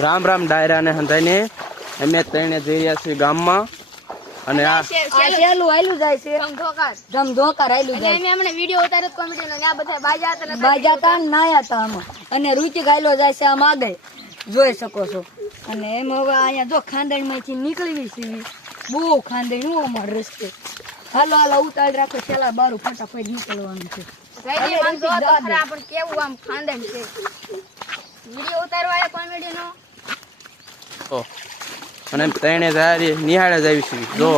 રામ રામ ડાયરા ને હંધાઈને અમે ત્રણે જઈ રહ્યા છીએ ગામમાં અને આ સેલું આયલું જાય છે ધમધોકાર આયલું જાય અમે હમણાં વિડિયો ઉતાર્યો કોમેડીનો ને આ બધા બાજા તા નાયા તા આમાં અને રુચિક આયલો જાય છે આમ આગળ જોઈ શકો છો અને એમ હવે અહીંયા જો ખાંદણ માંથી નીકળવી છે બહુ ખાંદણ હું અમાર રસ્તે હાલો હાલો ઉતાર રાખો છેલ્લા બારું ફટાફટ નીકળવાનું છે પણ કેવું આમ ખાંડન છે વિડિયો ઉતારવા આયા કોમેડીનો અને ત્રણે જાય નિહાળે જ આવી છીએ જો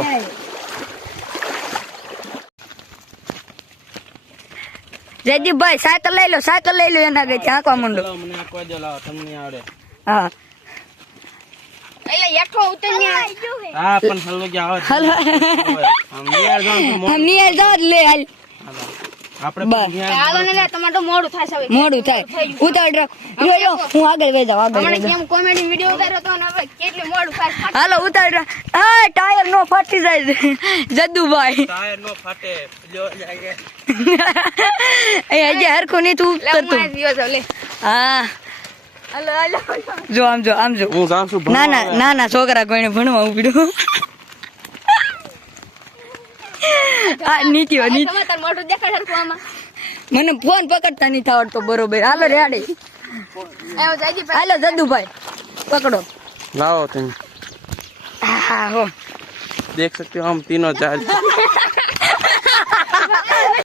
જયદીપભાઈ સાયકલ લઈ લો એના ગઈ આંકવા માંડો મને આંકવા દો લાવો તમને આવડે હા એટલે હેઠો ઉતરને હા પણ હલવો ગયા આવે હાલો નિયર જાવ લે હાલ આપણે હાલો ને લે તમારે તો મોડું થાય હવે મોડું થાય ઉતાર રાખ યો હું આગળ વઈ જાવ હમણાં કેમ કોમેડી વિડિયો ઉતાર્યો તો ને હવે કેટલું મોડું થાય હાલો ઉતાર રાખ આ ટાયર નો ફાટી જાય જદ્દુભાઈ ટાયર નો ફાટે લ્યો જાય એ હજી હરખું નહીં તું ઉતરતું લે હા હાલો જો આમ જો હું જાઉં છું ના છોકરા કોઈને ભણવા ઉભડ્યું આ નીકળ્યો તમાર મોઢું દેખાડ હરખું આમાં મને ફોન પકડતા નહીં આવડતો બરોબર હાલો રેડે આવો જાજી હાલો જદ્દુભાઈ પકડો लाओ तुम હા હો देख सकते हो हम तीनों चार